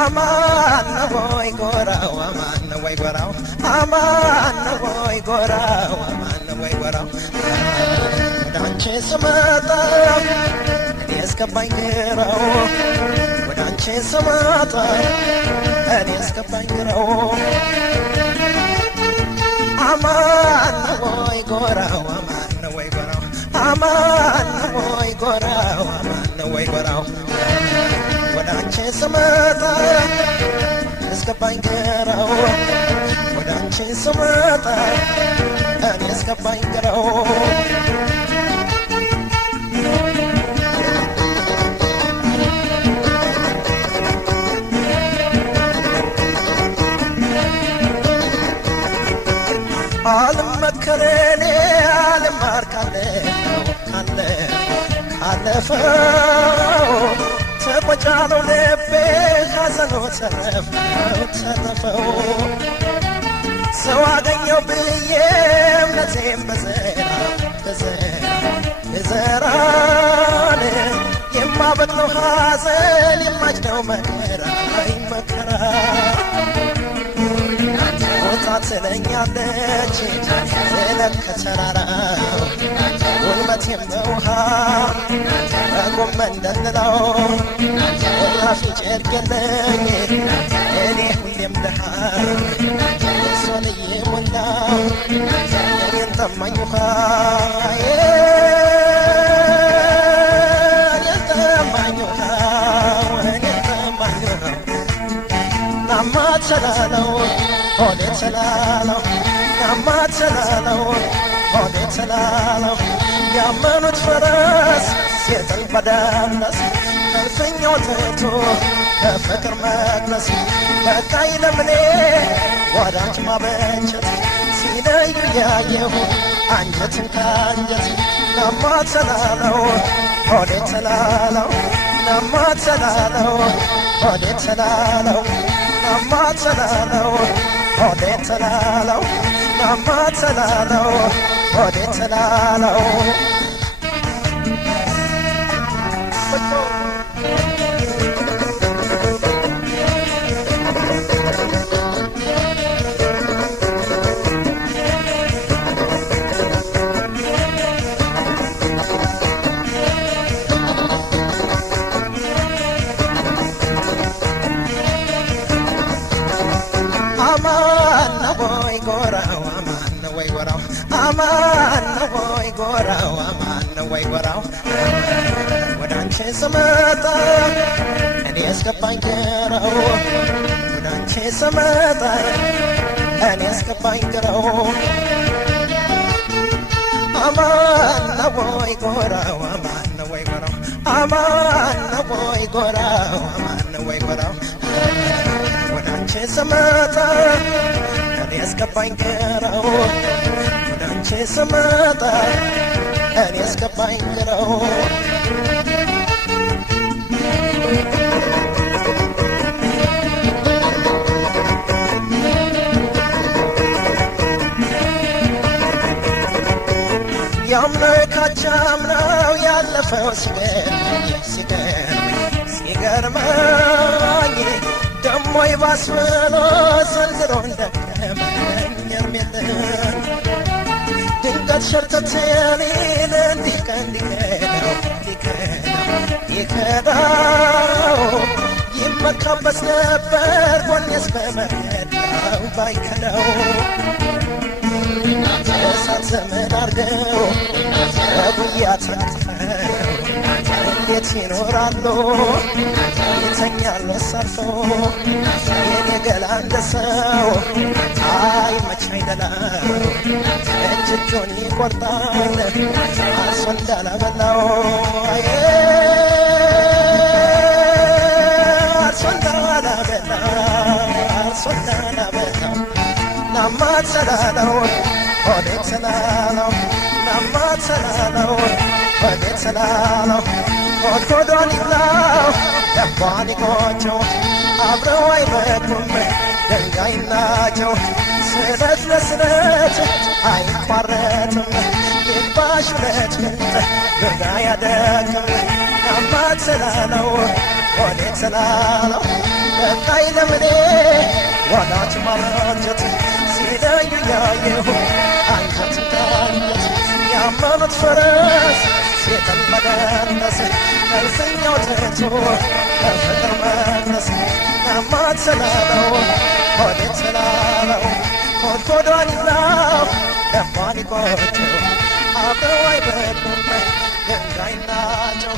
አማን ወይ ጎራው አማን ወይ ጎራው አማን ወይ ጎራው አማን ወይ ጎራው ወዳንቺ ስመጣ እኔ እስከባኝ ግራው ወዳንቺ ስመጣ እኔ እስከባኝ ግራው አማን ወይ ጎራው አማን ወይ ጎራው አማን ወይ ጎራው አማን ወይ ጎራው ወዳንቺ ስመጣ እስከባኝ ግራው ወዳንቺ ስመጣ እኔ እስከባኝ ግራው አልመከረኔ አልማርካለሁ ካለፈው ተቆጫለው ልቤ ሐዘኑ ተረፈው ሰው አገኘው ብዬ እምነቴን በዘራን የማበቅለው ሐዘን የማጭደው መከራ ትለኛለች ዝለቅ ከተራራው ጉልበቴም በውሃ በጎመን ደልለው ወላፊ ጨርቅ የለኝ እኔ ሁሌም ደሃ እሷን እየሞላው እኔን ጠማኝ ውሃ እኔን ጠማኝ ውሃ ናማ ተላለው ሆዴ ተላለው ናማ ተላለው ሆዴ ተላለው ያመኑት ፈረስ ሲጥል በዳነስ እልፍኛው ትቶ በፍቅር መቅነስ በቃኝ ለምኔ ወዳንቺ ማበጀት ሲለዩ ያየሁ አንጀትን ከአንጀት ናማ ተላለው ሆዴ ተላለው ናማ ተላለው ሆዴ ተላለው ናማ ተላለው ሆዴ ተላለው ናማ ተላለው ሆዴ ተላለው አማን ወይ ጎራው አማን ወይ ጎራው አማን ወይ ጎራው አማን ወይ ጎራው ወዳንቺ ስመጣ እኔ እስከባኝ ግራው ወዳንቺ ስመጣ እኔ እስከባኝ ግራው አማን ወይ ጎራው አማን ወይ ጎራው አማን ወይ ጎራው አማን ወይ ጎራው ወዳንቺ ስመጣ እኔ እስከባኝ ግራው ወዳንቺ ስመጣ እኔ እስከባኝ ግራው ያምነው ካቻምነው ያለፈው ሲገርመኝ ደሞ ይባስ ብሎ ዘንድሮ እንደከመኝ እርሜለን ድንገት ሸርተት የሌለ እንዲህ ቀን ሊከዳው ይመካበት ነበር ጎኔስ በመከዳው ባይከዳው እሳት ዘመድ አርገው በጉያ ተቅፈው እንዴት ይኖራሉ ይተኛሉ ሰርፈው የኔ ገላ እንደ ሰው አይ መች አይደላው እጅ እጁን ይቆርጣል አርሶ እንዳላበላው አርሶ እንዳላበላው ናማ ተላለው ሆዴ ተላለው ናማ ተላለው ሆዴ ተላለው ሆድ ሆዷን ይብላው ልቧን ይቆጨው አብረው አይመጡም ድንጋይ ናቸው ስለት ለስለት አይቋረጥም ይባሽ ሁለት ምንጥ ብርዳ ያደክም ናማ ተላለው ሆዴ ተላለው ለቃይ ለምኔ ወዳጅ ማጀት ሲለዩ ያየሁ አንጀት ካንጀት ያመኑት ፈረስ ሲተመደነስ እልፍኛው ትቶ ለፍቅር መለስ ናማት ስላለው ሆዴን ስላለው ሆድ ሆዷን ይላው ደሟን ይቆጨው አብረው አይበሉም ድንጋይና ጨው